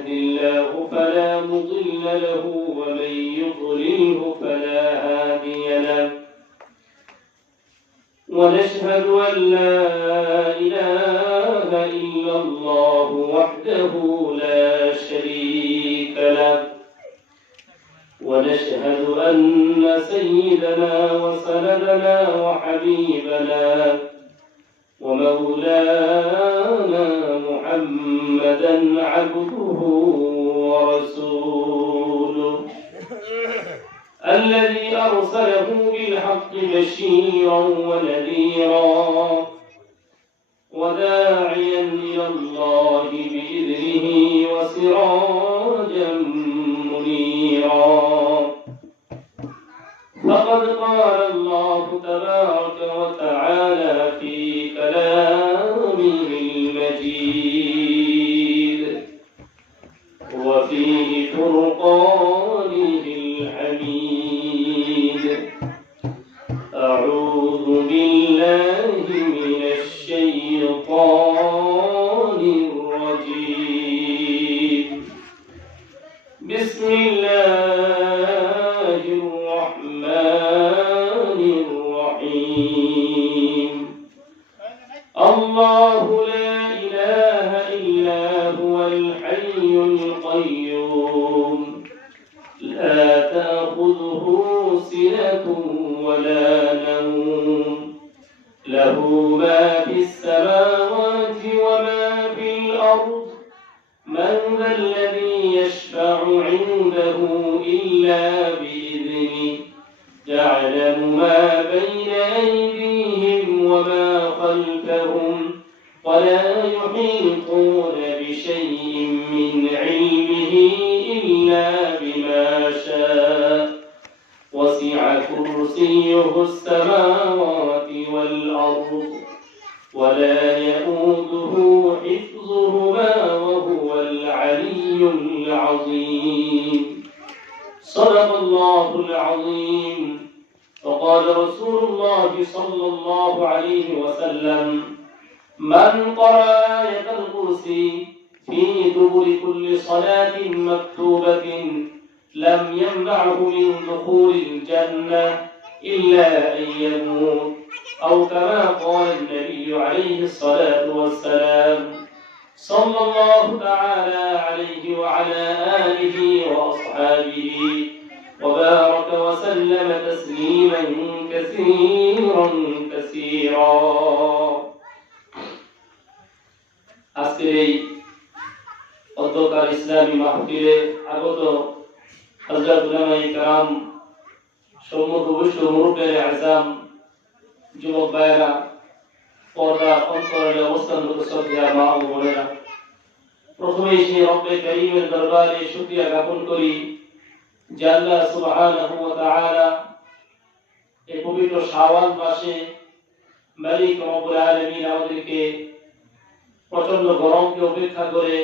يهد الله فلا مضل له ومن يضلله فلا هادي له ونشهد أن لا إله إلا الله وحده لا شريك له ونشهد أن سيدنا وسندنا وحبيبنا ومولانا محمدا عبده ورسوله الذي أرسله بالحق بشيرا ونذيرا وداعيا إلى الله بإذنه وسراجا منيرا فقد قال الله تبارك وتعالى في كلامه المجيد وفيه فرقانه الحميد أعوذ بالله من الشيطان الرجيم بسم الله الرحمن الرحيم الله لا إله إلا هو الحي القيوم لا تأخذه سنة ولا نوم له ما في السماوات وما في الأرض من ذا الذي يشفع عنده إلا بإذنه يعلم ما بين أيديهم وما خلفهم ولا يحيطون بشيء من علمه إلا بما شاء وسع كرسيه السماوات والأرض ولا يئوده حفظهما وهو العلي العظيم صدق الله العظيم وقال رسول الله صلى الله عليه وسلم من قرأ آية الكرسي في دبر كل صلاة مكتوبة لم يمنعه من دخول الجنة إلا أن يموت أو كما قال النبي عليه الصلاة والسلام صلى الله تعالى عليه وعلى آله وأصحابه وبارك وسلم تسليما كثيرا كثيرا আজকের এই অধ্যকার ইসলামী মাহফিলে আগত হযরত উলামায়ে কেরাম সম্মুখ উপস্থিত মুরব্বিয়ে আযম যুবক ভাইয়েরা পর্দা অন্তরালে অবস্থানরত শ্রদ্ধেয় মা ও বোনেরা প্রথমেই সেই রব্বে কারীমের দরবারে শুকরিয়া জ্ঞাপন করি যে আল্লাহ সুবহানাহু ওয়া তাআলা এই পবিত্র শাওয়াল মাসে মালিক রব্বুল আলামিন আমাদেরকে প্রচন্ড গরমকে উপেক্ষা করে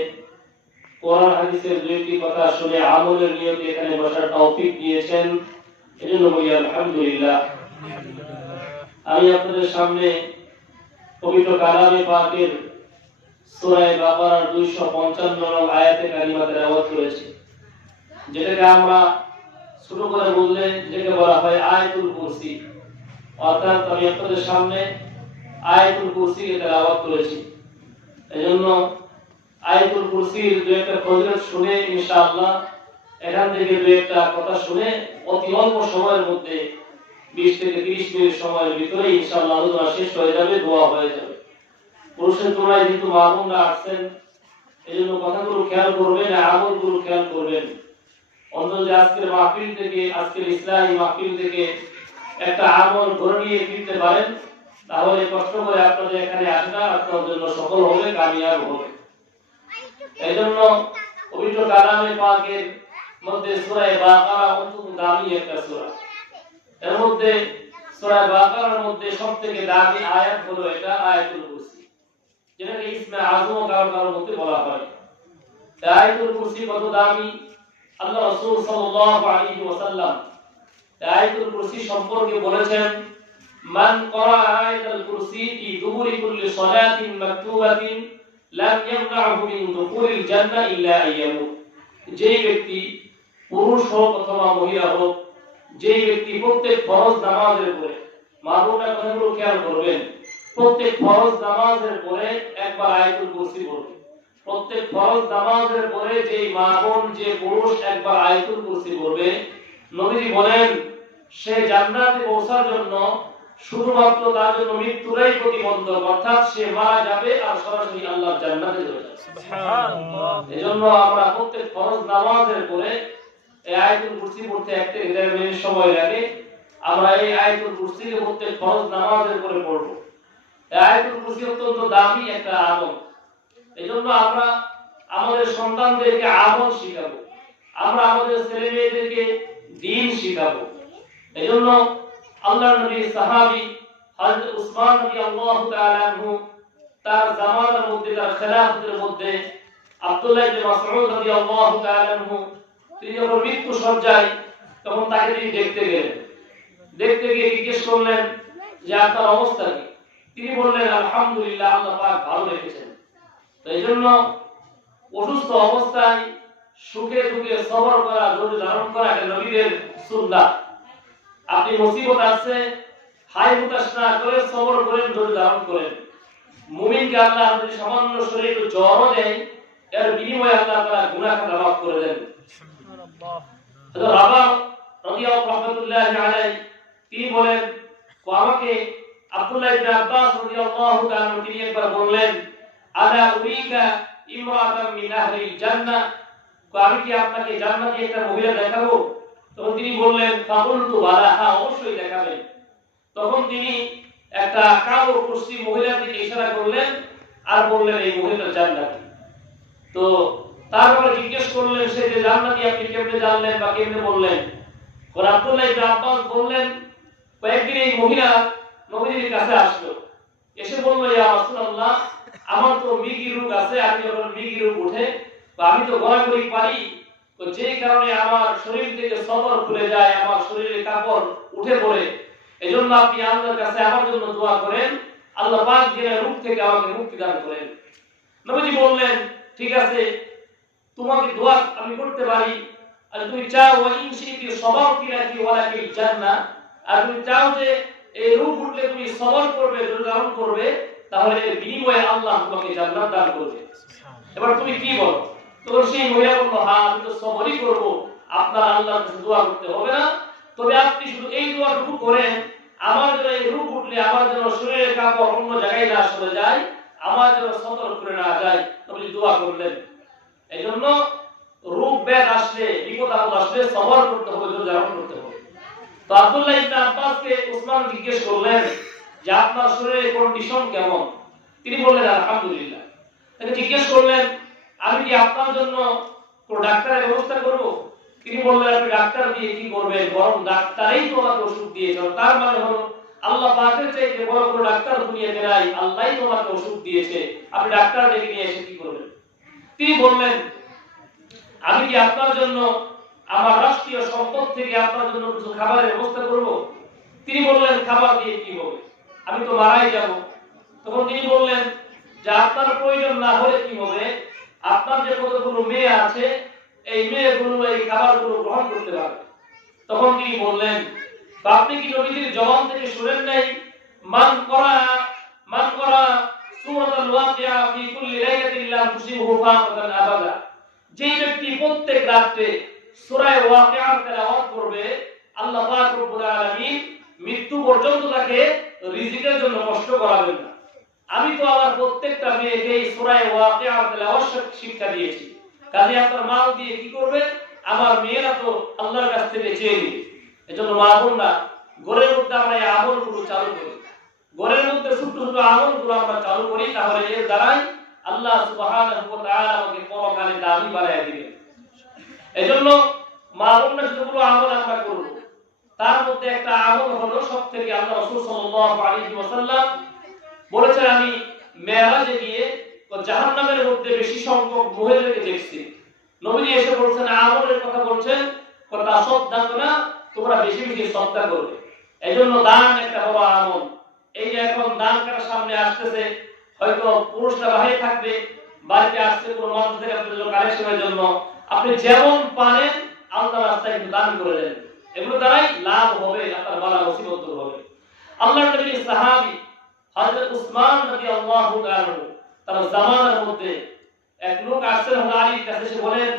কোরআন হাদিসের দুইটি কথা শুনে আমলের নিয়তে এখানে বসার তৌফিক দিয়েছেন এজন্য বলি আলহামদুলিল্লাহ। আমি আপনাদের সামনে পবিত্র কালামে পাকের সূরা বাকারার 255 নং আয়াতে কারিমা তেলাওয়াত করেছি, যেটাকে আমরা ছোট করে বললে যেটাকে বলা হয় আয়াতুল কুরসি। অর্থাৎ আমি আপনাদের সামনে আয়াতুল কুরসি তেলাওয়াত করেছি। এজন্য আয়াতুল কুরসির দুই একটা ফজিলত শুনে ইনশাআল্লাহ এখান থেকে দুই একটা কথা শুনে অতি অল্প সময়ের মধ্যে 20 থেকে 30 মিনিট সময়ের ভিতরে ইনশাআল্লাহ আলোচনা শেষ হয়ে যাবে, দোয়া হয়ে যাবে। পুরুষের তোমরা যেহেতু মামুনরা আসছেন এজন্য কথাগুলো খেয়াল করবেন, আমলগুলো খেয়াল করবেন। অন্তত আজকের মাহফিল থেকে, আজকের ইসলামী মাহফিল থেকে একটা আমল ধরে নিয়ে ফিরতে পারেন, তাহলে কষ্ট করে আপনাদের এখানে আসা আপনার জন্য সফল হবে, কামিয়াব হবে। এইজন্য পবিত্র কালামে পাকের মধ্যে সূরা বাকারা অত্যন্ত দামি একটা সূরা। এর মধ্যে সূরা বাকারার মধ্যে সবথেকে দামি আয়াত হলো এটা আয়াতুল কুরসি, যেটাকে ইসমে আযম কারোর মধ্যে বলা হয়। আয়াতুল কুরসি কত দামি, আল্লাহ রাসূল সাল্লাল্লাহু আলাইহি ওয়াসাল্লাম আয়াতুল কুরসি সম্পর্কে বলেছেন, মান ক্বারা আয়াতুল কুরসি ফি দুবুরি কুল্লি সালাতিন মাকতুবাতিন লাম ইয়ামনাহু মিন দুখুলিল জান্নাহ ইল্লা আইয়ামুত। যেই ব্যক্তি পুরুষ হোক অথবা মহিলা হোক, যেই ব্যক্তি প্রত্যেক ফরজ নামাজের পরে, মাহবুবরা কথাগুলো খেয়াল করবেন, প্রত্যেক ফরজ নামাজের পরে একবার আয়াতুল কুরসি পড়বে। প্রত্যেক ফরজ নামাজের পরে যেই মাহবুব যে পুরুষ একবার আয়াতুল কুরসি পড়বে, নবীজি বলেন সে জান্নাতে পৌঁছার জন্য শুধুমাত্র তার জন্য মৃত্যুরাই প্রতিবন্ধক, অর্থাৎ সে মারা যাবে আর সরাসরি আল্লাহর জান্নাতে চলে যাবে। সুবহানাল্লাহ। এজন্য আমরা প্রত্যেক ফরজ নামাজের পরে এই আয়াতুল কুরসি পড়তে 1 থেকে 1.5 মিনিট সময় লাগে। আমরা এই আয়াতুল কুরসিকে প্রত্যেক ফরজ নামাজের পরে পড়ব। এই আয়াতুল কুরসি অত্যন্ত দামি একটা আমল। এজন্য আমরা আমাদের সন্তানদেরকে আমল শিখাবো, আমরা আমাদের ছেলে মেয়েদেরকে দ্বীন শিখাবো। এজন্য আল্লাহর নবী সাহাবী হযরত উসমান রাদিয়াল্লাহু তাআলা আনহু তার জামানার মধ্যে, তার খেলাফতের মধ্যে আব্দুল্লাহ ইবনে মাসউদ রাদিয়াল্লাহু তাআলা আনহু তিনি যখন মৃত্যু সজ্জায়, তখন তাকে তিনি দেখতে গেলেন। দেখতে গিয়ে জিজ্ঞেস করলেন যে আপনার অবস্থা কি? তিনি বললেন আলহামদুলিল্লাহ, আল্লাহ পাক ভালো রেখেছেন। তো এইজন্য অসুস্থ অবস্থায় সুখে দুঃখে সবর করা, ধৈর্য ধারণ করা এটা নবীদের সুন্নাহ। আপনি মুসিবত আসছে, হাই হুতাশ না করে সবর করেন, ধৈর্য ধারণ করেন। মুমিনকে আল্লাহ যদি সামান্য শরীরে একটু জ্বরও দেয়, এর বিনিময়ে আল্লাহ তাআলা গুনাহ খাতা মাফ করে দেন। সুবহানাল্লাহ। হযরত রাবা রাদিয়াল্লাহু আলাইহি তিনি বলেন, আমাকে আব্দুল্লাহ ইবনে আব্বাস রাদিয়াল্লাহু তাআলা তিনি একবার বললেন, আলা উরিকা ইমরাতাম মিন আহলিল জান্নাহ, আমি কি আপনাকে জান্নাতি একটা মহিলা দেখাবো? তখন তিনি বললেন, ফাকুলতু বালা, হ্যাঁ অবশ্যই দেখাবেন। তখন তিনি একটা কালো কুর্সি মহিলার দিকে ইশারা করলেন আর বললেন এই মহিলা জান্নাতি। তো তারপরে জিজ্ঞেস করলেন সে যে জান্নাতি আপনি কেমনে জানলেন বা কেমনে বললেন? আব্দুল্লাহ ইবনে আব্বাস বললেন, কয়েকদিন এই মহিলা নবীজির কাছে আসলো, এসে বলল, ইয়া রাসূলুল্লাহ, আমার তো মৃগী রোগ আছে, আমি যখন মৃগী রোগ উঠে বা আমি তো গড়াগড়ি পারি, তো যে কারণে আমার শরীর থেকে সদর খুলে যায়, আমার শরীরে কাপড় উঠে পড়ে, এজন্য আপনি আল্লাহর কাছে আমার জন্য দোয়া করেন, আল্লাহ পাক যেন রোগ থেকে আমাকে মুক্তি দান করেন। নবীজি বললেন, ঠিক আছে, তোমাকে দোয়া আমি করতে পারি, আর তুমি চাও ওয়া ইনশিতি সবারতি লাকি ওয়ালাকিল জান্নাহ, আর তুমি চাও যে এই রোগ উঠলে তুমি সবর করবে, ধৈর্য ধারণ করবে, তাহলে এর বিনিময়ে আল্লাহ তোমাকে জান্নাত দান করবে। এবার তুমি কি বলো? তখন সেই মহিলা বলল, হ্যাঁ আমি তো সবরই করব, আপনার আল্লাহর কাছে দোয়া করতে হবে না, তবে আপনি শুধু এই দোয়াটুকু করেন, আমার যেন এই রোগ উঠলে আমার যেন শরীরের কাপড় অন্য জায়গায় না চলে যায়, আমার যেন সতর্ক করে না যায়, তবে দোয়া করলেন। এই জন্য রোগ ব্যাধ আসলে, বিপদ আপদ আসলে সবর করতে হবে, ধৈর্য ধারণ করতে হবে। তো আব্দুল্লাহ ইবনে আব্বাসকে উসমান জিজ্ঞেস করলেন যে আপনার শরীরের কন্ডিশন কেমন? তিনি বললেন আলহামদুলিল্লাহ। তাকে জিজ্ঞেস করলেন, আমি কি আপনার জন্য কোন ডাক্তারের ব্যবস্থা করব? তিনি বললেন, আপনি ডাক্তার দিয়ে কি করবেন, বরং ডাক্তারই তোমাকে ওষুধ দিয়েছেন। তার মানে হলো আল্লাহ পাকের চাইতে বড় কোনো ডাক্তার দুনিয়াতে নাই, আল্লাহই তোমাকে ওষুধ দিয়েছে, আপনি ডাক্তার ডেকে নিয়ে এসে কি করবেন? তিনি বললেন, আমি কি আপনার জন্য আমার রাষ্ট্রীয় সম্পদ থেকে আপনার জন্য কিছু খাবারের ব্যবস্থা করব? তিনি বললেন, খাবার দিয়ে কি হবে, আমি তো মারাই যাব। তখন তিনি বললেন যে আপনার প্রয়োজন না হলে কি হবে, আপনার যে কতগুলো মেয়ে আছে, এই মেয়েগুলো এই খাবারগুলো গ্রহণ করতে পারবে। তখন তিনি বললেন, আপনি কি নবীজির জবান থেকে শুনেন নাই, মান করা সূরাতুল ওয়াকিয়া ফি কুল্লি লাইলাতিন লা তুসিবহু ফাকাতান আবাদা, যে ব্যক্তি প্রত্যেক রাতে সূরা ওয়াকিয়ার তেলাওয়াত করবে, আল্লাহ পাক রব্বুল আলামিন মৃত্যু পর্যন্ত তাকে রিজিকের জন্য কষ্ট করাবেন না। আমি তো আমার প্রত্যেকটা মেয়েকে এই সূরা ওয়াকিয়ার তেলাওয়াত শিক্ষা দিয়েছি, কাজে আপনার মাল দিয়ে কি করবে, আমার মেয়েরা তো আল্লাহর কাছ থেকে চেয়ে নিবে। এজন্য মা বোনরা, ঘরের মধ্যে আমরা এই আমলগুলো চালু করি, ঘরের মধ্যে ছোট ছোট আমলগুলো আমরা চালু করি, তাহলে এর দ্বারাই আল্লাহ সুবহানাহু ওয়া তাআলা আমাকে পরকালে দামি বানায় দিবেন। এজন্য মা বোনরা যতগুলো আমল আমরা করব, তার মধ্যে একটা আমল হলো সবথেকে আল্লাহ রাসূল সাল্লাল্লাহু আলাইহি ওয়াসাল্লাম বলেছেন, আমি মেরাজে গিয়ে জাহান্নামের মধ্যে বেশি সংখ্যক মহিলাকে দেখছি। নবীজি এসে বলছেন, আমলের কথা বলছেন, কথা সদকা, তোমরা বেশি বেশি সদকা করবে। এজন্য দান একটা বড় আমল। এই যে এখন দান কাটার সামনে আসতেছে, হয়তো পুরুষরা বাইরে থাকবে, বাড়িতে আসছে কোনো মানুষ থেকে আপনাদের জন্য কালেকশনের জন্য, আপনি যেমন পারেন আল্লাহর রাস্তায় একটু দান করে দেন, এগুলো দ্বারাই লাভ হবে, আপনার বালা মুসিবত দূর হবে। আল্লাহর নবীর সাহাবী হযরত উসমান রাদিয়াল্লাহু তাআলা তার জামানার মধ্যে এক লোক আসছেন হযরত আলীর কাছে, এসে বলেন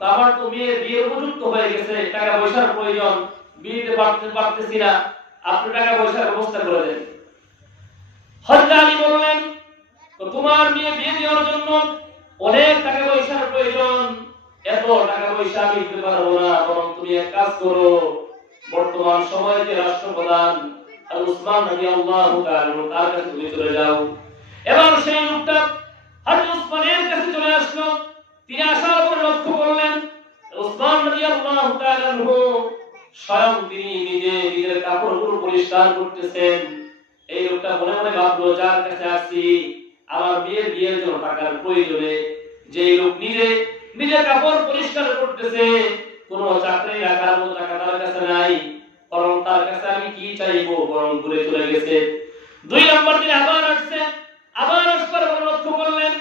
আমার তো বিয়ের উপযুক্ত হয়ে গেছে, টাকা পয়সার প্রয়োজন, বিয়েতে পারতেছি না, আপনি টাকা পয়সার ব্যবস্থা করে দেন। হযরত আলী বললেন তোমার বিয়ে দেওয়ার জন্য অনেক টাকা পয়সার প্রয়োজন, এত টাকা পয়সা আমি দিতে পারবো না, বরং তুমি এক কাজ করো, বর্তমান সময়ে যে রাষ্ট্রপ্রধান উসমান রাদিয়াল্লাহু তাআলা তার কাছে তুমি চলে যাও। এবার সেই লোকটা হযরত উসমানের কাছে চলে আসলো। তিনি আসার পর লক্ষ্য করলেন উসমান রাদিয়াল্লাহু তাআলা স্বয়ং তিনি নিজের কাপড়গুলো পরিষ্কার করতেছেন। এই লোকটা মনে মনে ভাবলো যার কাছে আসছি আমার বিয়ের জন্য টাকার প্রয়োজনে, যে লোক নিজের কাপড় পরিষ্কার করতেছে, কোনো চাকরি রাখার মতো টাকা তার কাছে নাই, বরং তার কাছে আমি কি চাইবো, বরং ঘুরে চলে গেছে। 2 নম্বর দিন আবার আসছে, আবার আসবার পর লক্ষ্য করলেন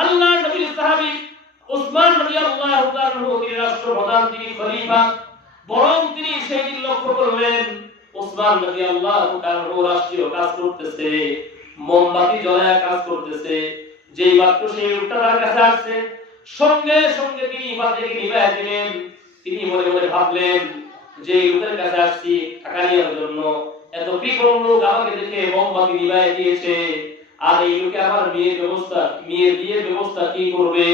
আল্লাহর নবীর সাহাবী উসমান রাদিয়াল্লাহু তাআলা তিনি রাষ্ট্রপ্রধান, তিনি খলিফা, বরং তিনি সেই দিন লক্ষ্য করলেন উসমান রাদিয়াল্লাহু তাআলা রাষ্ট্রীয় কাজ করতেছে, মোমবাতি জ্বালায় কাজ করতেছে। যেই মাত্র সেই লোকটা তার কাছে আসছে সঙ্গে সঙ্গে তিনি বাতিকে নিভাইয়া দিলেন। তিনি মনে মনে ভাবলেন যে লোকের কাছে আসছি টাকা নেওয়ার জন্য, এত কৃপণ লোক আমাকে দেখে মোমবাতি নিভাইয়া দিয়েছে, আর এই লোকে আমার বিয়ের ব্যবস্থা কি করবে।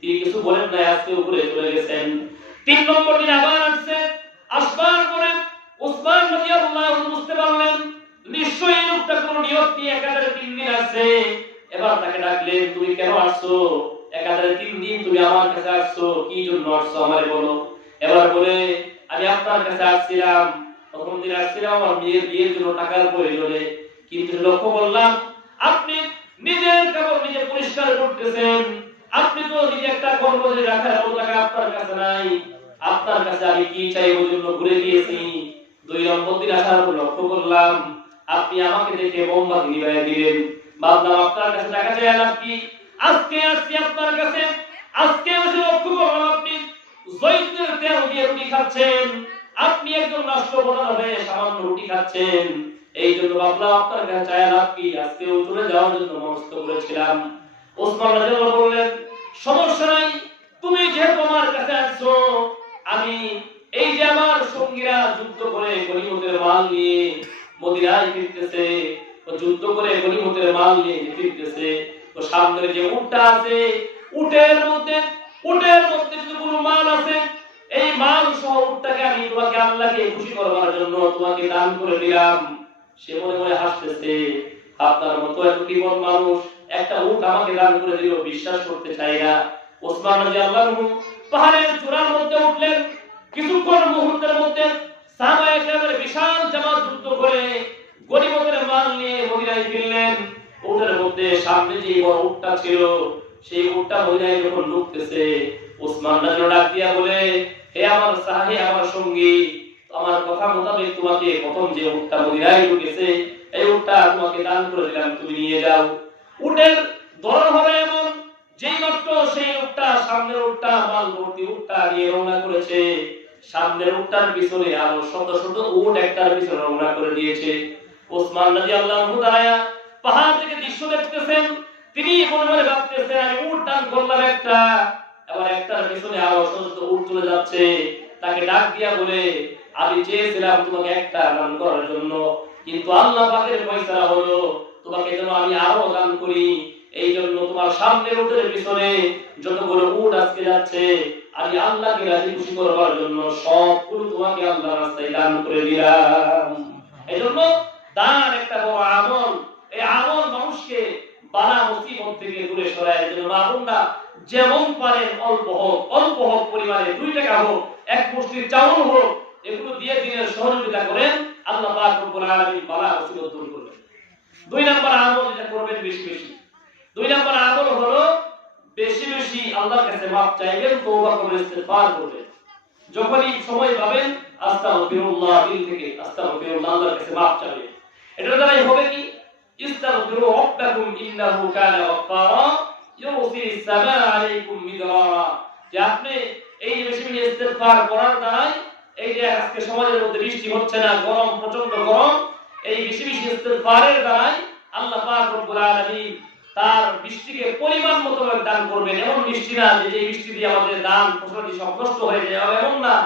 তিনি কিছু বলেন না, আজকে উপরে চলে গেছেন। 3 নম্বর দিন আবার আসছে, আসবার পরে উসমান রাদিয়াল্লাহু বুঝতে পারলেন নিশ্চয়ই এই লোকটা কোন নিয়ত নিয়ে একাধারে 3 দিন আসছে। এবার তাকে ডাকলেন তুমি কেন আসছো, একাধারে 3 দিন তুমি আমার কাছে আসছো, কি জন্য আসছো আমারে বলো। এবার বলে আমি আপনার কাছে আসছিলাম, প্রথম দিন আসছিলাম আমার বিয়ের জন্য টাকার প্রয়োজনে, কিন্তু লক্ষ্য করলাম আপনি নিজের কাপড় নিজে পরিষ্কার করতেছেন, আপনি তো নিজে একটা কর্মচারী রাখার মতো টাকা আপনার কাছে নাই, আপনার কাছে আমি কি চাই ওই জন্য ঘুরে গিয়েছি। 2 নম্বর দিন আসার পর লক্ষ্য করলাম আপনি আমাকে দেখে মোমবাতি নিভাইয়া দিলেন, ভাবলাম আপনার কাছে টাকা চাই না কি, আজকে আসছি আপনার কাছে, আজকে এসে লক্ষ্য করলাম আপনি জয়তুনের তেল দিয়ে রুটি খাচ্ছেন, আপনি একজন রাষ্ট্রপ্রধান হয়ে সামান্য রুটি খাচ্ছেন, এই জন্য ভাবলাম আপনার কাছে চাই না কি, আজকেও চলে যাওয়ার জন্য মনস্থ করেছিলাম। ওসমান রাদিয়াল্লাহু বললেন সমস্যা নাই, তুমি যেহেতু আমার কাছে আসছো, আমি এই যে আমার সঙ্গীরা যুদ্ধ করে গনিমতের মাল নিয়ে মদিনায় ফিরতেছে, ও যুদ্ধ করে গনিমতের মাল নিয়ে ফিরতেছে, তো সামনে যে উটটা আছে উটের মধ্যে যদি কোনো মাল আছে, এই মাল সহ উটটাকে আমি তোমাকে আল্লাহকে খুশি করবার জন্য তোমাকে দান করে দিলাম। সে মনে মনে হাসতেছে, আপনার মতো এত কৃপণ মানুষ একটা উট আমাকে দান করে দিল, বিশ্বাস করতে চাই না। ওসমান রাদিয়াল্লাহু পাহাড়ের চূড়ার মধ্যে উঠলেন, কিছুক্ষণ মুহূর্তের মধ্যে সাহাবায়ে কেরামের বিশাল জামাত যুদ্ধ করে গনিমতের মাল নিয়ে মদিনায় ফিরলেন। উটের মধ্যে সামনে যে বড় উটটা ছিল, সেই উটটা মদিনায় যখন ঢুকতেছে, ওসমান রাদিয়াল্লাহু ডাক দিয়া বলে হে আমার সাহাবী, আমার সঙ্গী, আমার কথা মোতাবেক তোমাকে প্রথম যে উটটা মদিনায় ঢুকেছে এই উটটা তোমাকে দান করে দিলাম, তুমি নিয়ে যাও। উটের ধরন হবে এমন, যেই মাত্র সেই উটটা সামনের উটটা মাল ভর্তি উটটা নিয়ে রওনা করেছে, সামনের উটটার পিছনে আরো শত শত উট একটার পিছনে রওনা করে দিয়েছে। ওসমান রাদিয়াল্লাহু তাআলা পাহাড় থেকে দৃশ্য দেখতেছেন, তিনি মনে মনে ভাবতেছেন আমি উট দান করলাম একটা, এবার একটার পিছনে আরো শত শত উট চলে যাচ্ছে। তাকে ডাক দিয়া বলে আমি চেয়েছিলাম তোমাকে একটা দান করার জন্য, কিন্তু আল্লাহ পাকের ফয়সালা হলো তোমাকে যেন আমি আরো দান করি, এই জন্য তোমার সামনের উটের পিছনে যতগুলো উট আজকে যাচ্ছে আমি আল্লাহকে রাজি খুশি করবার জন্য সবগুলো তোমাকে আল্লাহর রাস্তায় দান করে দিলাম। এজন্য দান একটা বড় আমল, এই আমল মানুষকে বালা মুসিবত থেকে দূরে সরায়। এজন্য মামুনরা যেমন পারেন অল্প হোক পরিমাণে 2 টাকা হোক, এক মুষ্টির চাউল হোক, এগুলো দিয়ে দিনের সহযোগিতা করেন, আল্লাহ পাক রব্বুল আলামিন বালা মুসিবত দূর করবেন। 2 নম্বর আমল যেটা করবেন বেশি বেশি, 2 নম্বর আমল হলো বেশি বেশি আল্লাহর কাছে মাফ চাইবেন, তওবা করবেন, ইস্তিগফার করবেন। যখনই সময় পাবেন আস্তাগফিরুল্লাহ, দিল থেকে আস্তাগফিরুল্লাহ, আল্লাহর কাছে মাফ চাইবেন। এটার দ্বারাই হবে কি ইস্তাগফিরু রাব্বাকুম ইন্নাহু কানা গাফফারা ইউসিস সামা আলাইকুম মিদরারা, যে আপনি এই বেশি বেশি ইস্তিগফার করার দ্বারাই এই যে আজকে সমাজের মধ্যে বৃষ্টি হচ্ছে না, গরম, প্রচন্ড গরম, এই বেশি বেশি ইস্তিগফারের দ্বারাই আল্লাহ পাক রব্বুল আলামিন তার বৃষ্টিকে পরিমাণ মতো দান করবেন। এমন বৃষ্টি না যে এই বৃষ্টি দিয়ে আমাদের দান ফসলাদি সব নষ্ট হয়ে যায়, এমন না,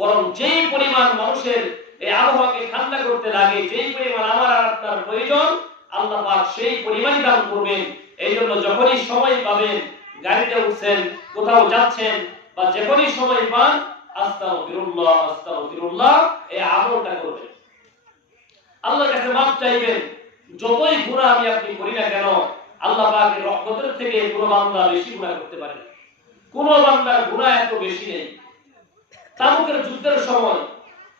বরং যেই পরিমাণ মানুষের এই আবহাওয়াকে ঠান্ডা করতে লাগে, যেই পরিমাণ আমার আর আপনার প্রয়োজন, আল্লাহ পাক সেই পরিমাণই দান করবেন। এই জন্য যখনই সময় পাবেন, গাড়িতে উঠছেন, কোথাও যাচ্ছেন, বা যখনই সময় পান, আস্তাগফিরুল্লাহ আস্তাগফিরুল্লাহ এই আমলটা করবেন। আল্লাহর কাছে মাফ চাইবেন। যতই গুনাহ আমি আপনি করি না কেন, আল্লাহ পাকের রহমতের থেকে কোনো বান্দা বেশি গুনাহ করতে পারে না। কোনো বান্দার গুনাহ এত বেশি নেই। তাবুকের যুদ্ধের সময়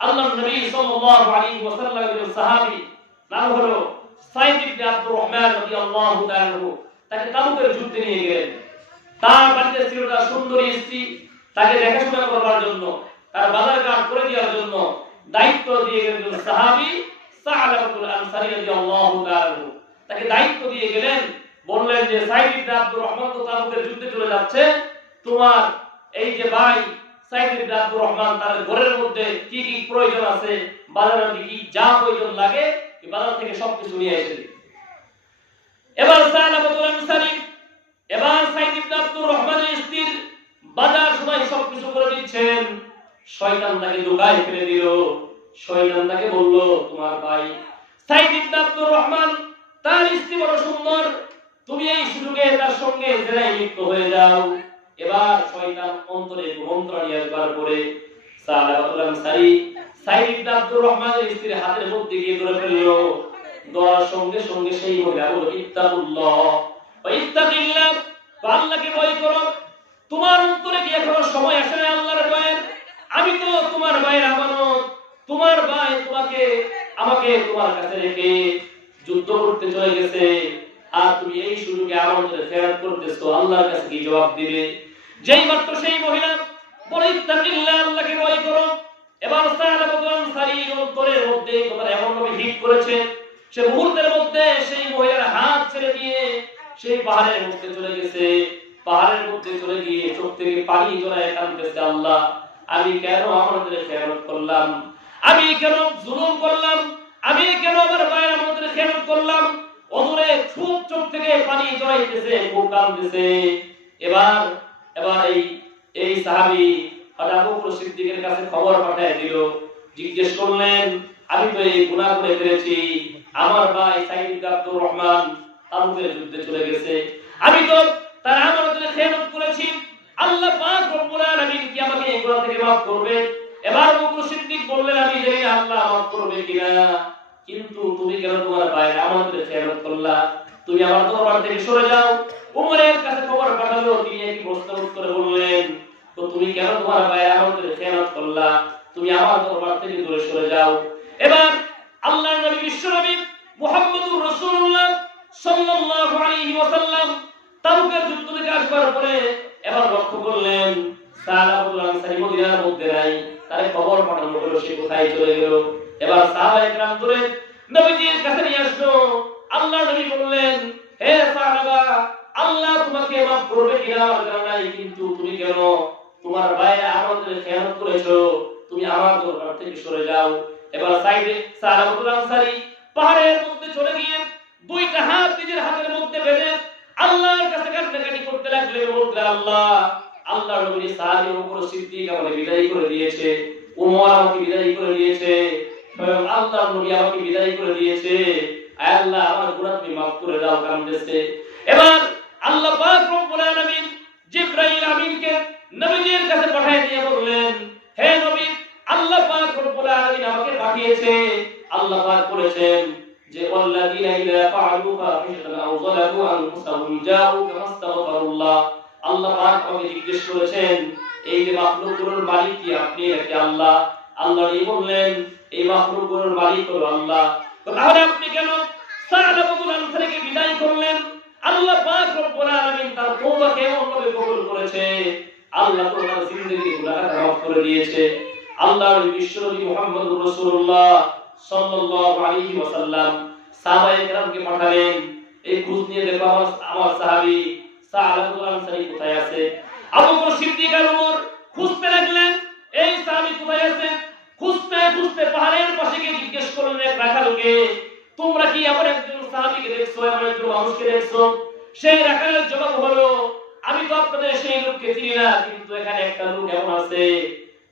আল্লাহর নবী সাল্লাল্লাহু আলাইহি ওয়াসাল্লামের সাহাবী নাম হলো সাইদ ইবনে আব্দুর রহমান রাদিয়াল্লাহু তাআলা আনহু, তাকে তাবুকের যুদ্ধে নিয়ে গেলেন। তার বাড়িতে ছিল তার সুন্দরী স্ত্রী, তাকে দেখাশোনা করার জন্য, তার বাজারঘাট করে দেওয়ার জন্য দায়িত্ব দিয়ে গেলেন সাহাবী সাআলাবাতুল আনসারী রাদিয়াল্লাহু তাআলা আনহু। তাকে দায়িত্ব দিয়ে গেলেন, বললেন যে সাইদ ইবনে আব্দুর রহমান তো তাবুকের যুদ্ধে চলে যাচ্ছে, তোমার এই যে ভাই সাইদ ইবনে আব্দুর রহমান তার ঘরের মধ্যে কি কি প্রয়োজন আছে, বাজারে কি যা প্রয়োজন লাগে, এই বাজার থেকে সবকিছু নিয়ে এসে দিন। এবার সাআলাবাতুল আনসারী এবার সাইদ ইবনে আব্দুর রহমানের স্ত্রীর বাজার সবাই সবকিছু করে দিচ্ছেন। শয়তান তাকে লুকায় ফেলে দিল। শয়তান তাকে বলল, তোমার ভাই সাইদ ইবনে আব্দুর রহমান তার স্ত্রী বড় সুন্দর, তুমি এই সুযোগে তার সঙ্গে জেনায় লিপ্ত হয়ে যাও। এবার শয়তান অন্তরে মন্ত্রণী একবার করে সাআলাবাতুল আনসারী সাইদ ইবনে আব্দুর রহমানের স্ত্রীর হাতের মধ্যে গিয়ে ধরে ফেলল। ধরার সঙ্গে সঙ্গে সেই মহিলা বলল, ইত্তাকুল্লাহ ওয়া ইত্তাকিল্লাহ, আল্লাহকে ভয় করো। তোমার অন্তরে কি এখনো সময় আসে না আল্লাহর ভয়ের? আমি তো তোমার ভাইয়ের আমানত, তোমার ভাই আমাকে তোমার কাছে রেখে যুদ্ধ করতে চলে গেছে, আর তুমি এই সুযোগে আমাদের খেয়াল করতেছো, আল্লাহর কাছে কি জবাব দিবে? যেই মাত্র সেই মহিলা বলে, ইত্তাকিল্লাহ, আল্লাহকে ভয় করো। এবার সাআলাবাতুল আনসারী অন্তরের মধ্যে কথা এমন ভাবে হিট করেছে, সে মুহূর্তের মধ্যে সেই মহিলার হাত ছেড়ে দিয়ে সেই পাহাড়ের মধ্যে চলে গেছে। পাহাড়ের মধ্যে চলে গিয়ে চোখ থেকে পানি ঝরায় কাঁদতেছে, আল্লাহ আমি কেন আমাদের খেয়ানত করলাম, আমি কেন জুলুম করলাম, আমি কেন আমার ভাইয়ের আমাদের খেয়ানত করলাম। অদূরে খুব চোখ থেকে পানি ঝরাইতেছে, খুব কাঁদতেছে। এবার এই সাহাবী আবু বকর সিদ্দিকের কাছে খবর পাঠিয়ে দিল, জিজ্ঞেস করলেন, আমি তো এই গুনাহ করে ফেলেছি, আমার ভাই সাইদ ইবনে আব্দুর রহমান তাবুকের যুদ্ধে চলে গেছে, আমি তো তার আমানতের খেয়ানত করেছি, আল্লাহ পাক রব্বুল আলামিন কি আমাকে এই গুনাহ থেকে maaf করবে? এবার আবু বকর সিদ্দিক বললেন, আমি জানি আল্লাহ maaf করবে কিনা, কিন্তু তুমি কেন তোমার ভাইয়ের আমানতের খেয়ানত করলা? তুমি আমার দরবার থেকে সরে যাও। উমরের কাছে খবর পাঠালো, তিনি একই প্রশ্নের উত্তরে বললেন, তো তুমি কেন তোমার ভাইয়ের আমানতের খেয়ানত করলা? তুমি আমার দরবার থেকে দূরে সরে যাও। এবার আল্লাহর নবী বিশ্বনবী মুহাম্মদুর রাসূলুল্লাহ সাল্লাল্লাহু আলাইহি ওয়াসাল্লাম তাবুকের যুদ্ধ থেকে আসবার পরে এবার লক্ষ্য করলেন সাআলাবাতুল আনসারী মদিনার মধ্যে নাই, তারে খবর পাঠানো হলো, সে কোথায় চলে গেল। এবার সাহাবায়ে কেরাম ধরে নবীজির কাছে নিয়ে আসলো। আল্লাহর নবী বললেন, হে সাহাবা, আল্লাহ তোমাকে maaf করবে কিনা আমার জানা নাই, কিন্তু তুমি কেন তোমার ভাইয়ের আমানতের খেয়ানত করেছো, তুমি আমার দরবার থেকে সরে যাও। এবার সাআলাবাতুল আনসারী পাহাড়ের মধ্যে চলে গিয়ে দুইটা হাত নিজের হাতের মধ্যে বেঁধে আল্লাহর কাছে কান্নাকাটি করতে লাগলেন, বলতে, আল্লাহর নবী সাহাবী আবু বকর সিদ্দিক আমাকে বিদায় করে দিয়েছে, ওমর আমাকে বিদায় করে দিয়েছে, স্বয়ং আল্লাহর নবী আমাকে বিদায় করে দিয়েছে, আয় আল্লাহ আমার গুনাহ তুমি maaf করে দাও। কাঁদতেছে। এবার আল্লাহ পাক রব্বুল আলামিন জিবরাইল আমিনকে নবীজির কাছে পাঠিয়ে দিয়ে বললেন, হে নবী, আল্লাহ পাক রব্বুল আলামিন আমাকে পাঠিয়েছে। আল্লাহ পাক বলেছেন যে ওয়াল্লাযীনা ইযা ফাআলু ফাহিশাতান আও যালামু আনফুসাহুম জাউকা ফাস্তাগফিরুল্লাহ। আল্লাহ পাক আমাকে জিজ্ঞেস করেছেন, এই যে মাখলুকগুলোর মালিক কি আপনি নাকি আল্লাহ? আল্লাহ বললেন, এই মাখলুকগুলোর মালিক হলো আল্লাহ। তো তাহলে আপনি কেন সাআলাবাতুল আনসারীকে বিদায় করলেন? আল্লাহ পাক রব্বুল আলামিন তার তওবাকে এমনভাবে কবুল করেছে, আল্লাহ তার জিন্দেগির গুনাহকে মাফ করে দিয়েছে। আল্লাহর বিশ্বনবী মুহাম্মদুর রাসূলুল্লাহ সাল্লাল্লাহু আলাইহি ওয়াসাল্লাম সাহাবায়ে কেরামকে পাঠালেন, এই খোঁজ নিয়ে দেখো আমার সাহাবী সাহাবাতুল আনসারী কোথায় আছে? আবু বকর সিদ্দিক আর ওমর খুঁজতে লাগলেন এই সাহাবী কোথায় আছে। খুঁজতে খুঁজতে পাহাড়ের পাশে গিয়ে জিজ্ঞেস করলেন এক রাখালকে, তোমরা কি এমন একজন সাহাবীকে দেখছো, এমন একজন মানুষকে দেখছো? সেই রাখালের জবাব হলো, আমি তো আপনাদের সেই লোককে চিনি না, কিন্তু এখানে একটা লোক এমন আছে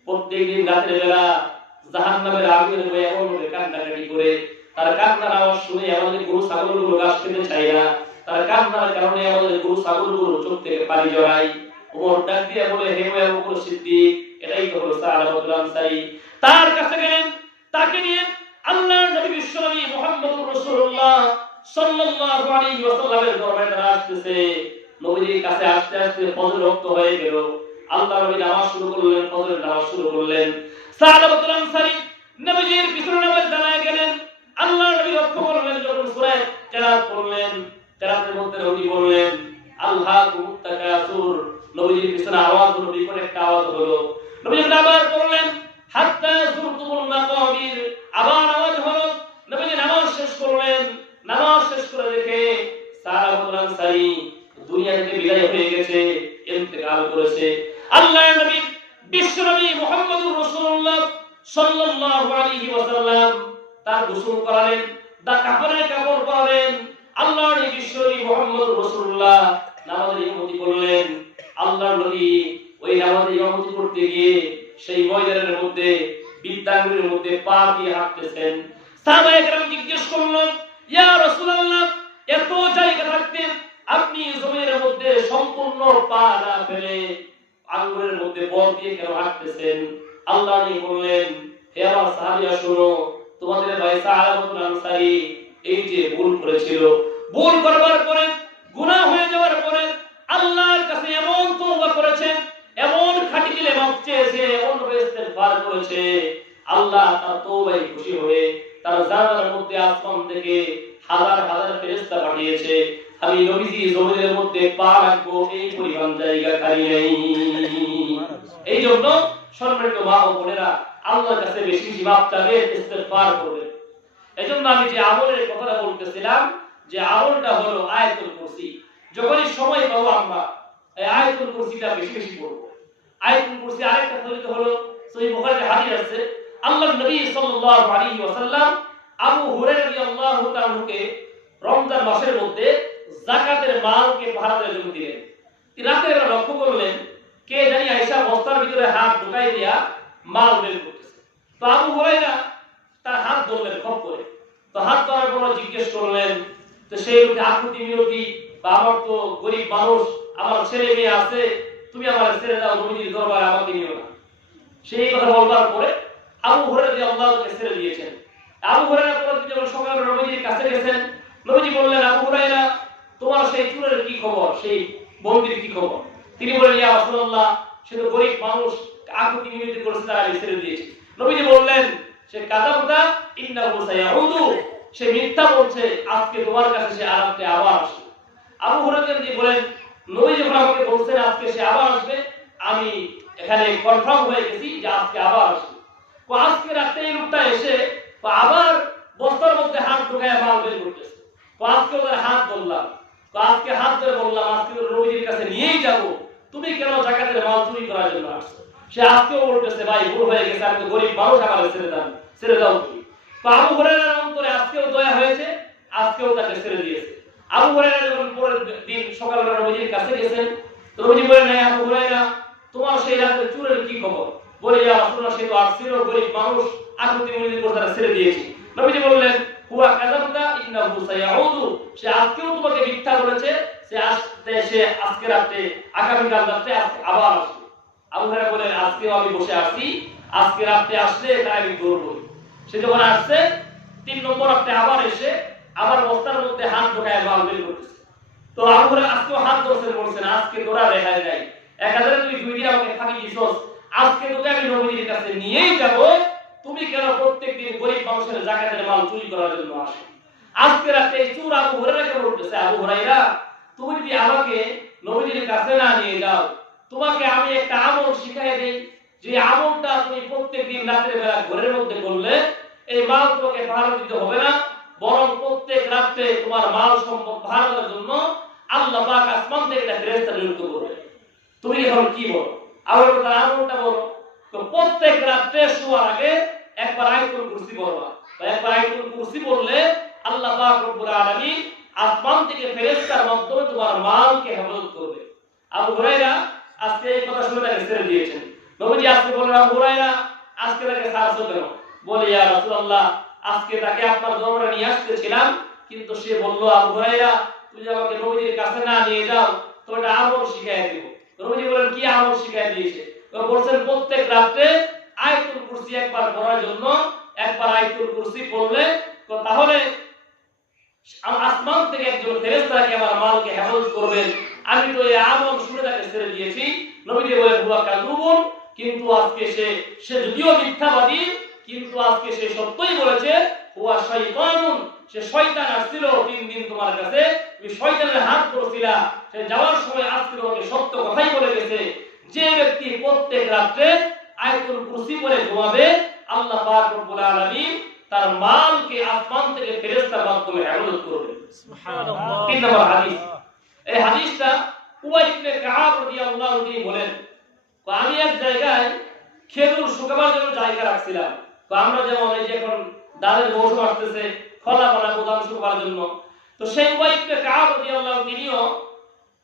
প্রত্যেকদিন রাতের বেলা জাহান্নামের আগুনের হয়ে এমন ভাবে কান্নাকাটি করে, তার কান্নার আওয়াজ শুনে আমাদের গরু ছাগলগুলো ঘাস খেতে চায় না, তার কান্নার কারণে আমাদের গরু ছাগলগুলো চোখ থেকে পানি জড়ায়। ওমর ডাক দিয়ে বলে, হে আবু বকর সিদ্দিক, এটাই তো হলো সাহাবাতুল আনসারী। তার কাছে গেলেন, তাকে নিয়ে আল্লাহর নবী বিশ্বনবী মুহাম্মদুর রাসূলুল্লাহ সাল্লাল্লাহু আলাইহি ওয়াসাল্লামের দরবারে তারা আসতেছে। নবীর কাছে আসতে আসতে ফজর ওয়াক্ত হয়ে গেল। আল্লাহর নবী নামাজ শুরু করলেন, ফজরের নামাজ শুরু করলেন। সাহাবাতুল আনসারী নবীর পিছনে নামাজ দাঁড়ায় গেলেন। আল্লাহর নবী লক্ষ্য করলেন, যখন সূরা কেরাত পড়লেন, কেরাতের মধ্যে নবী বললেন, আল্লাহুমুত তাকাসুর। নবীর পিছনে আওয়াজ হলো, বিকট একটা আওয়াজ হলো। নবী আবার বললেন, হাত্তা যুরতুমুল মাকাবির। আবার আওয়াজ হলো। নবী নামাজ শেষ করলেন। নামাজ শেষ করে দেখে সাহাবাতুল আনসারী দুনিয়া থেকে বিদায় হয়ে গেছে, ইন্তেকাল করেছে। আল্লাহর নবী বিশ্বনবী মুহাম্মদুর রাসূলুল্লাহ সাল্লাল্লাহু আলাইহি ওয়াসাল্লাম তার গোসল করালেন, কাফনের কাপড় পরালেন। আল্লাহর নবী বিশ্বনবী মুহাম্মদুর রাসূলুল্লাহ নামাজের ইমামতি করলেন। আল্লাহর নবী ওই নামাজের ইমামতি করতে গিয়ে সেই ময়দানের মধ্যে, বিদ্যাঙ্গনের মধ্যে পা দিয়ে হাঁটতেছেন। সাহাবায়ে কেরাম জিজ্ঞেস করলেন, ইয়া রাসূলুল্লাহ, এত জায়গা থাকতে আপনি জমিনের মধ্যে সম্পূর্ণ পা না ফেলে আঙ্গুরের মধ্যে বল দিয়ে কেন হাঁটতেছেন? আল্লাহ নবী বললেন, হে আমার সাহাবীরা শোনো, তোমাদের ভাই সাহাবাতুল আনসারী এই যে ভুল করেছিল, ভুল করবার পরে, গুনাহ হয়ে যাওয়ার পরে আল্লাহর কাছে এমন তওবা করেছে, এমন খাঁটি দিলে মাফ চেয়েছে, এমন ইস্তেগফার করেছে, আল্লাহ তার তওবায় খুশি হয়ে তার জানার মধ্যে আসমান থেকে হাজার হাজার ফেরেশতা পাঠিয়েছে। আমি নবীজি জমিনের মধ্যে পা রাখবো এই পরিমাণ জায়গা খালি নেই। এই জন্য সম্মানিত মা ও বোনেরা, আল্লাহর কাছে বেশি বেশি মাফ চাইবেন, ইস্তেগফার করবেন। এজন্য আমি যে আমলের কথাটা বলতেছিলাম, যে আমলটা হলো আয়াতুল কুরসি। যখনই সময় পাবো আমরা এই আয়াতুল কুরসিটা বেশি বেশি পড়ব। আয়াতুল কুরসি আরেকটা ফজিলত হলো, সহিহ বুখারীতে হাদিস আছে, আল্লাহর নবী সাল্লাল্লাহু আলাইহি ওয়াসাল্লাম আবু হুরায়রা রাদিয়াল্লাহু তাআলাকে রমজান মাসের মধ্যে যাকাতের মালকে পাহারা দেওয়ার জন্য দিলেন। রাতে এরা লক্ষ্য করলেন, কে জানি আয়েশা বস্তার ভিতরে হাত ঢুকাই দিয়া মাল বের করতেছে। তো আবু হুরায়রা তার হাত ধরলেন খপ করে। তো হাত ধরার পর জিজ্ঞেস করলেন, তো সেই আকুতি মিনতি, বা আমার তো গরিব মানুষ, আমার ছেলে মেয়ে আছে, তুমি আমার ছেড়ে দাও, নবীর দরবারে আমাকে নিও না। সেই কথা বলবার পরে আবু হুরায়রা রাদিয়াল্লাহু তাআলা ছেড়ে দিয়েছেন। আবু হুরায়রা যখন সকালে নবীর কাছে গেছেন, নবীজি বললেন, আবু হুরায়রা, তোমার সেই চুরের কি খবর, সেই বন্দির কি খবর? তিনি বললেন, ইয়া রাসূলুল্লাহ, সে তো গরিব মানুষ, আকুতি মিনতি করেছে, তাই আমি ছেড়ে দিয়েছি। নবীজি বললেন, সে কাযাবতা ইন্নাহু সায়াউদু, সে মিথ্যা বলছে, আজকে তোমার কাছে সে আরামে আবার আসবে। আবু হুরায়রা জি বলেন, নবী যখন আমাকে বলছেন আজকে সে আবার আসবে, আমি এখানে কনফার্ম হয়ে গেছি যে আজকে আবার আসবে। তো আজকে রাতে এই লোকটা এসে আবার বস্তার মধ্যে হাত ঢুকায় মাল বের করতেছে। তো আজকে ওদের হাত ধরলাম, তো আজকে হাত ধরে বললাম, আজকে নবীর কাছে নিয়েই যাব, তুমি কেন যাকাতের মাল চুরি করার জন্য আসছো? সে আজকেও বলতেছে, ভাই ভুল হয়ে গেছে, আমি তো গরিব মানুষ, আমার ছেড়ে দাও তুমি। তো আবু হুরায়রার অন্তরে আজকেও দয়া হয়েছে, আজকেও তাকে ছেড়ে দিয়েছে। আবু হুরায়রা যখন পরের দিন সকালবেলা নবীর কাছে গেছেন, তো নবী বলেন, হে আবু হুরায়রা, তোমার সেই রাতের চুরের কি খবর? বলে, ইয়া রাসূলুল্লাহ, সে তো আসছিল, গরিব মানুষ, আকুতি মিনতি করে তারা ছেড়ে দিয়েছি। নবীজি বললেন, হুয়া কাযাবতা ইন্নাহু সায়াউদু, সে আজকেও তোমাকে মিথ্যা বলেছে, সে আজকে রাতে, আগামী কাল রাতে আবার আসবে। আবু হুরায়রা বলেন, আজকেও আমি বসে আছি, আজকে রাতে আসলে তাই আমি ধরব। সে যখন আসছে 3 নম্বর রাতে আবার এসে আবার বস্তার মধ্যে হাত ঢোকায় মাল বের করতেছে। তো আবু হুরায়রা আজকেও হাত ধরছেন, বলছেন, আজকে তোরা রেহাই নাই, একাধারে তুই 2 দিন আমাকে ফাঁকি দিছস, আজকে তোকে আমি নবীর কাছে নিয়েই যাব, তুমি কেন প্রত্যেকদিন গরিব মানুষের যাকাতের মাল চুরি করার জন্য আসো? আজকে রাতে এই চোর আবু হুরায়রাকে বলতেছে, আবু হুরায়রা, তুমি যদি আমাকে নবীর কাছে না নিয়ে যাও, তোমাকে আমি একটা আমল শিখাই দেই, যে আমলটা তুমি প্রত্যেকদিন রাতের বেলা ঘরের মধ্যে করলে এই মাল তোমাকে পাহারা দিতে হবে না, বরং প্রত্যেক রাতে তোমার মাল সম্পদ পাহারা দেওয়ার জন্য আল্লাহ পাক আসমান থেকে একটা ফেরেশতা নিযুক্ত করবে। তুমি এখন কি বলো? আবার তার আমলটা বলো। তো প্রত্যেক রাতে শোয়ার আগে একবার আয়াতুল কুরসি পড়বা। একবার আয়াতুল কুরসি পড়লে আল্লাহ পাক রব্বুল আলামিন আসমান থেকে ফেরেশতার মাধ্যমে তোমার মালকে হেফাজত করবে। আবু হুরায়রা আজকে এই কথা শুনে তাকে ছেড়ে দিয়েছেন। নবীজি আজকে বললেন, আবু হুরায়রা আজকে তাকে ছাড়ছো কেন? বলে, ইয়া রাসূলুল্লাহ, আজকে তাকে আপনার দরবারে নিয়ে আসতেছিলাম, কিন্তু সে বলল, আবু হুরায়রা তুমি আমাকে নবীজির কাছে না নিয়ে যাও, তো এটা আমল শিখাইয়া দিব। নবীজি বলেন, কি আমল শিখাইয়া দিয়েছে? তো বলছেন প্রত্যেক রাতে আয়াতুল কুরসি একবার পড়ার জন্য, একবার আয়াতুল কুরসি পড়লে তাহলে আসমান থেকে একজন ফেরেশতাকে আমার মালকে হেফাজত করবেন। আমি তো এই আমল শুনে তাকে ছেড়ে দিয়েছি। নবীজি বলেন, হুয়া কাযুবুন, কিন্তু আজকে সে যদিও মিথ্যাবাদী, কিন্তু আজকে সে সত্যই বলেছে। হুয়া শাইতানুন, সে শয়তান আসছিল 3 দিন তোমার কাছে, তুমি শয়তানের হাত ধরেছিলা, সে যাওয়ার সময় আজকে তোমাকে সত্য কথাই বলে গেছে। যে ব্যক্তি প্রত্যেক রাতে আয়াতুল কুরসি পড়ে ঘুমাবে, আল্লাহ পাক রব্বুল আলামিন তার মালকে আসমান থেকে ফেরেশতার মাধ্যমে হেফাজত করবে। সুবহানাল্লাহ। 3 নম্বর হাদিস। এই হাদিসটা উবাই ইবনে কাব রাদিয়াল্লাহু তিনি বলেন, আমি এক জায়গায় খেজুর শুকাবার জন্য জায়গা রাখছিলাম। তো আমরা যেমন এই যে এখন দালের মৌসুম আসতেছে, খলা বানাবো ধান শুকাবার জন্য, তো সেই উবাই ইবনে কাব রাদিয়াল্লাহু তিনিও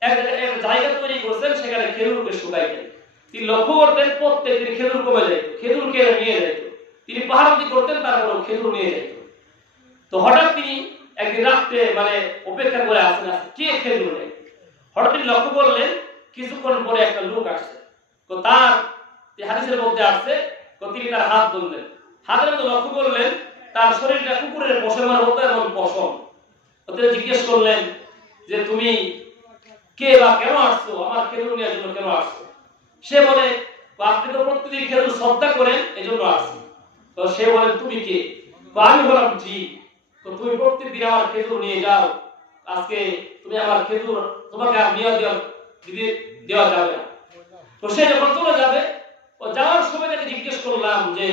এক জায়গা তৈরি করছেন, সেখানে খেজুরকে শুকাইতেন। তিনি লক্ষ্য করতেন প্রত্যেকদিন খেজুর কমে যায়, খেজুরকে নিয়ে যেত। তিনি পাহাড়ি করতেন, তারপর খেজুর নিয়ে যেত। তো হঠাৎ তিনি একদিন রাতে অপেক্ষা করে আসেন, কে খেজুর নেয়। হঠাৎ তিনি লক্ষ্য করলেন কিছুক্ষণ পরে একটা লোক আসছে। তো তার হাদিসের মধ্যে আসছে, তো তিনি তার হাত ধরলেন, হাতের মধ্যে লক্ষ্য করলেন তার শরীরটা কুকুরের পশমের মতো এবং পশম। তো তিনি জিজ্ঞেস করলেন যে, তুমি কে বা কেন আসছো, আমার খেজুর নেওয়ার জন্য কেন আসছো? সে বলে, আপনি তো প্রতিদিন খেজুর শ্রদ্ধা করেন, এজন্য আসছি। তো সে বলে, তুমি কে? তো আমি বললাম, জি। তো তুমি প্রত্যেকদিন আমার খেজুর নিয়ে যাও, আজকে তুমি আমার খেজুর তোমাকে আর নিয়ে দেওয়া যাবে না। তো সে যখন চলে যাবে, ও যাওয়ার সময় তাকে জিজ্ঞেস করলাম যে,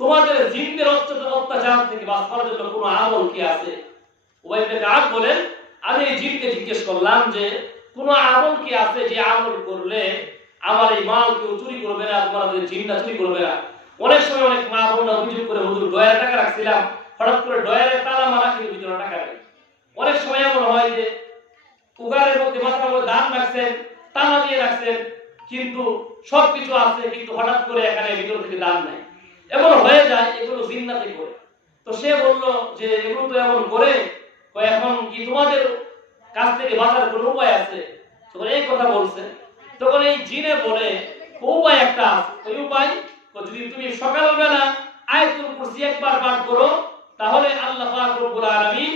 তোমাদের জিনদের অত্যাচার থেকে বাঁচার জন্য কোনো আমল কি আছে? উবাই ইবনে কাব বলেন, আমি এই জিনকে জিজ্ঞেস করলাম যে কোনো আমল কি আছে যে আমল করলে আমার এই মাল কেউ চুরি করবে না, তোমাদের জিনটা চুরি করবে না। অনেক সময় অনেক মা বোনরা অভিযোগ করে, হুজুর ডয়ারে টাকা রাখছিলাম, হঠাৎ করে ডয়ারে তালা মারা, কিন্তু ভিতরে টাকা নেই। অনেক সময় এমন হয় যে উগারের মধ্যে মাথার মধ্যে দান রাখছেন, তালা দিয়ে রাখছেন, কিন্তু সবকিছু আছে, কিন্তু হঠাৎ করে এখানে ভিতর থেকে দান নাই। এমন হয়ে যায়, এগুলো জিন্নাতে করে। তো সে বলল যে এগুলো তো এমন করে, এখন কি তোমাদের কাছ থেকে বাঁচার কোনো উপায় আছে? তখন এই কথা বলছে, তখন এই জিনে বলে, উপায় একটা আছে। ওই উপায়, যদি তুমি সকালবেলা আয়াতুল কুরসি একবার পাঠ করো, তাহলে আল্লাহ পাক রব্বুল আলামিন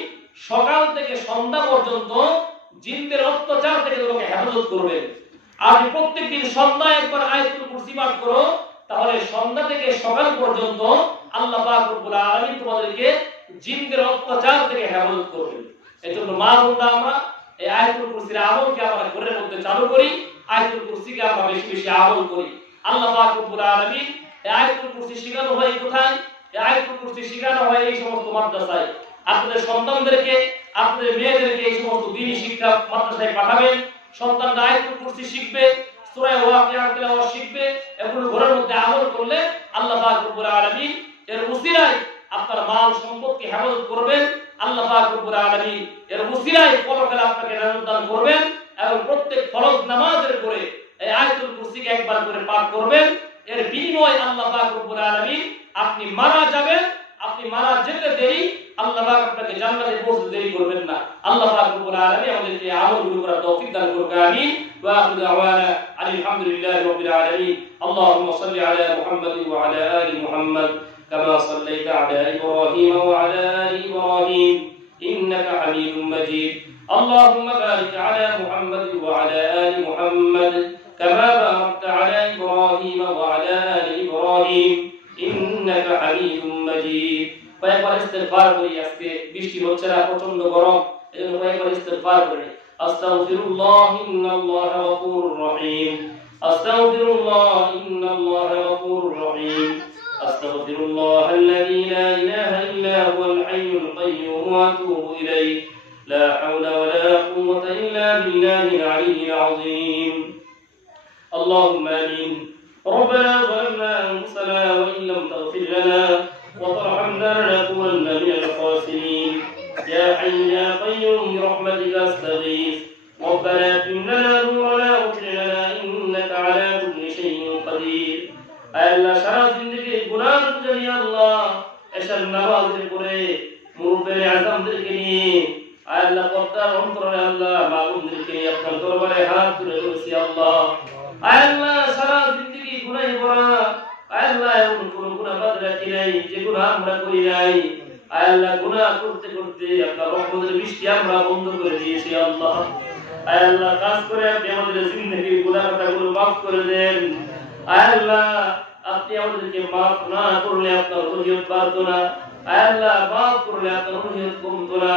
সকাল থেকে সন্ধ্যা পর্যন্ত জিনদের অত্যাচার থেকে তোমাকে হেফাজত করবেন। আর প্রত্যেকদিন সন্ধ্যায় একবার আয়াতুল কুরসি পাঠ করো, তাহলে সন্ধ্যা থেকে সকাল পর্যন্ত আল্লাহ পাক রব্বুল আলামিন তোমাদেরকে জিনদের অত্যাচার থেকে হেফাজত করবেন। এজন্য মা বোনরা, আমরা এই আয়াতুল কুরসির আমলকে আমরা ঘরের মধ্যে চালু করি, আয়াতুল কুরসিকে আমরা বেশি বেশি আমল করি। আল্লাহ পাক রব্বুল আলামিন এই আয়াতুল কুরসি শেখানো হয় কোথায়? এই আয়াতুল কুরসি শেখানো হয় এই সমস্ত মাদ্রাসায়। আপনাদের সন্তানদেরকে, আপনাদের মেয়েদেরকে এই সমস্ত দ্বীনি শিক্ষা মাদ্রাসায় পাঠাবেন। সন্তানরা আয়াতুল কুরসি শিখবে, সূরা ওয়াকিয়া তেলাওয়াত শিখবে, এগুলো ঘরের মধ্যে আমল করলে আল্লাহ পাক রব্বুল আলামিন এর উসিলায় আপনার মাল সম্পদকে হেফাজত করবেন। আল্লাহ পাক রব্বুল আলামিন এর উসিলায় পরকালে আপনাকে নাজাত দান করবেন। এবং প্রত্যেক ফরজ নামাজের পরে এই আয়াতুল কুরসিকে একবার করে পাঠ করবেন। এর বিনিময়ে আল্লাহ পাক রব্বুল আলামিন আপনি মারা যাবেন, আপনি মারা যেতে দেরি, আল্লাহ পাক আপনাকে জান্নাতে পৌঁছতে দেরি করবেন না। আল্লাহ পাক রব্বুল আলামিন আমাদেরকে আমলগুলো করার তৌফিক দান করুন। আমিন। ওয়া আখিরু দাওয়ানা আলহামদুলিল্লাহি রাব্বিল আলামিন। আল্লাহুম্মা সাল্লি আলা মুহাম্মাদিন ওয়া আলা আলি মুহাম্মাদ কামা সাল্লাইতা আলা ইব্রাহিম ওয়া আলা আলি ইব্রাহিম ইন্নাকা হামিদুম মাজিদ। আল্লাহুম্মা বারিক আলা মুহাম্মাদিন ওয়া আলা আলি মুহাম্মাদ কামা বারাকতা আলা ইব্রাহিম ওয়া আলা আলি ইব্রাহিম ইন্নাকা হামিদুম মাজিদ। কয়েকবার ইস্তিগফার করি। আজকে বৃষ্টি হচ্ছে না, প্রচন্ড গরম, এজন্য কয়েকবার ইস্তিগফার করি। আস্তাগফিরুল্লাহ ইন্নাল্লাহা গফুরুর রহিম, আস্তাগফিরুল্লাহ ইন্নাল্লাহা গফুরুর রহিম, আস্তাগফিরুল্লাহাল্লাযী লা ইলাহা ইল্লা হুয়াল হাইয়ুল কাইয়্যুম ওয়া আতুবু ইলাইহি লা হাওলা ওয়া লা কুওয়াতা ইল্লা বিল্লাহ। العظيم اللهم آمين ربنا ظلمنا أنفسنا وإن لم تغفر لنا وترحمنا لنكونن من الخاسرين يا حي يا قيوم برحمتك أستغيث ربنا أتم لنا نورنا واغفر لنا إنك على كل شيء قدير আল্লাহ সারা জিন্দেগি গুনাহ করি আল্লাহ এশার নামাজের পরে মুরব্বির আযমদেরকে নিয়ে আল্লাহ পর্দার অন্তরে আল্লাহ মামুনদেরকে নিয়ে আপনার দরবারে হাত তুলে ধরেছি আল্লাহ আল্লাহ সারা জিন্দেগি গুনাহে ভরা আল্লাহ এমন কোন গুনাহ বাদ রাখি নাই যে গুনাহ আমরা করি নাই আল্লাহ গুনাহ করতে করতে আপনার রহমতের বৃষ্টি আমরা বন্ধ করে দিয়েছি আল্লাহ আল্লাহ কাজ করে আপনি আমাদের জিন্দেগির গুনাহগুলো মাফ করে দেন আল্লাহ আপনি আমাদেরকে মাফ না করলে আপনার রহমত বাড়তো না আল্লাহ মাফ করলে আপনার রহমত কমতো না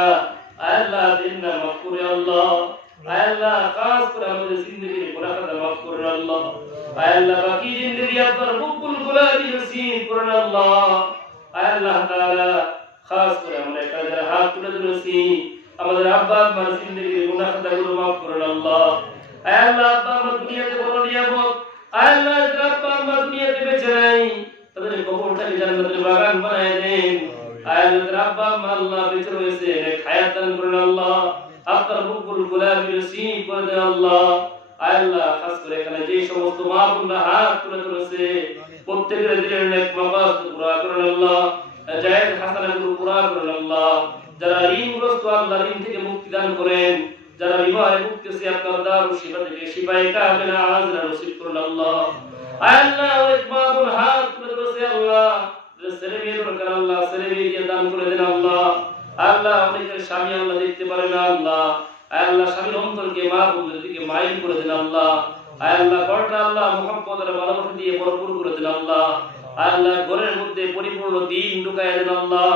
আল্লাহ দিন না মাফ করে আল্লাহ আল্লাহ কাজ করে আমাদের জিন্দেগির গুনাহটা মাফ করে আল্লাহ আল্লাহ বাকি জিন্দেগি আপনার মকবুল গোলামি নসিব করেন আল্লাহ আল্লাহ তাআলা খাস করে আমরা কাজের হাত তুলে ধরেছি আমাদের আব্বা আম্মার জিন্দেগির গুনাহগুলো মাফ করেন আল্লাহ আল্লাহ আব্বা আম্মা দুনিয়াতে বড় নিয়ামত আল্লাহ আব্বা আম্মা দুনিয়াতে বেঁচে নাই তাদের কবরটাকে জান্নাতের বাগান বানায় দেন আল্লাহ আব্বা আম্মা আল্লাহ বেঁচে রয়েছে নেক হায়াত দান করেন আল্লাহ আপনার মকবুল গোলামি নসিব করে দেন আল্লাহ আল্লাহ খাস করে এখানে যে সমস্ত মা বোনরা হাত তুলে ধরেছে প্রত্যেকের দিনের নেক মাকাসদ পুরা করেন আল্লাহ জায়েজ হাসানাতগুলো পুরা করেন আল্লাহ যারা ঋণগ্রস্ত আল্লাহ ঋণ থেকে মুক্তি দান করেন যারা বিবাহে ভুগতেছে আপনার দারুল শিফা থেকে শিফায়ে কামিলা আজরা নসিব করুন আল্লাহ আল্লাহ ওই মা বোন হাত তুলে ধরেছে আল্লাহ ছেলে মেয়ে দরকার আল্লাহ ছেলে মেয়ে দান করে দেন আল্লাহ আল্লাহ অনেকের স্বামী আল্লাহ দেখতে পারে না আল্লাহ আল্লাহ স্বামীর অন্তরকে মা বোনদের দিকে মাইল করে দেন আল্লাহ আল্লাহ ঘরটা আল্লাহ মুহাব্বত আর ভালোবাসা দিয়ে ভরপুর করে দেন আল্লাহ আল্লাহ ঘরের মধ্যে পরিপূর্ণ দ্বীন ঢুকায় দেন আল্লাহ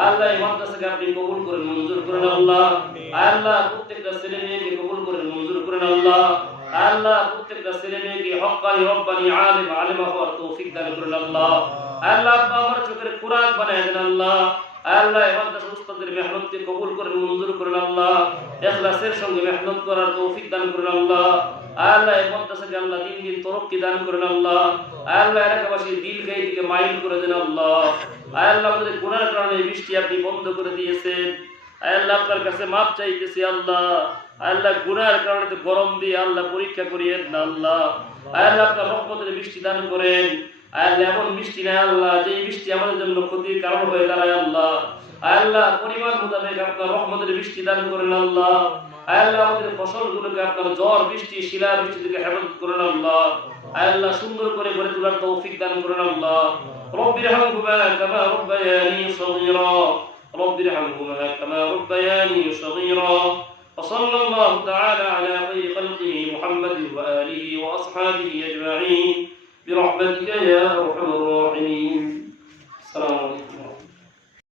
আল্লাহ এই মাদ্রাসাকে আপনি কবুল করেন মঞ্জুর করেন আল্লাহ আল্লাহ প্রত্যেকটা ছেলে মেয়েকে কবুল করেন মঞ্জুর করেন আল্লাহ আল্লাহ প্রত্যেকটা ছেলে মেয়েকে হক্কানি রব্বানি আলিম আলিমা হওয়ার তৌফিক দান করেন আল্লাহ আল্লাহ আব্বা আমার চোখের কুরআন বানায় দেন আল্লাহ আল্লাহ এই মাদ্রাসার উস্তাদের মেহনতকে কবুল করেন মঞ্জুর করেন আল্লাহ ইখলাসের সঙ্গে মেহনত করার তৌফিক দান করেন আল্লাহ আল্লাহ এই মাদ্রাসাকে আল্লাহ দিন দিন তরক্কি দান করেন আল্লাহ আল্লাহ এলাকাবাসীর দিলকে এইদিকে মাইল করে দেন আল্লাহ আল্লাহ আমাদের গুনাহের কারণে বৃষ্টি আপনি বন্ধ করে দিয়েছেন আল্লাহ আপনার কাছে মাপ চাইতেছি আল্লাহ আল্লাহ গুনাহের কারণে তো গরম দিয়ে আল্লাহ পরীক্ষা করিয়েন না আল্লাহ আল্লাহ আপনার রহমতের বৃষ্টি দান করেন আল্লাহ এমন বৃষ্টি না আল্লাহ যে বৃষ্টি আমাদের জন্য ক্ষতির কারণ হয়ে দাঁড়ায় আল্লাহ আল্লাহ পরিমাণ মোতাবেক আপনার রহমতের বৃষ্টি দান করেন আল্লাহ আল্লাহ আমাদের ফসলগুলোকে আপনার ঝড় বৃষ্টি শিলা বৃষ্টি থেকে হেফাজত করেন আল্লাহ আল্লাহ সুন্দর করে গড়ে তোলার তৌফিক দান করেন আল্লাহ রব্বিরহামহুমা কামা রব্বায়ানি সগীরা রব্বিরহামহুমা কামা রব্বায়ানি সগীরা وصلى الله تعالى على خير خلقه محمد وآله وأصحابه أجمعين برحمتك يا أرحم الراحمين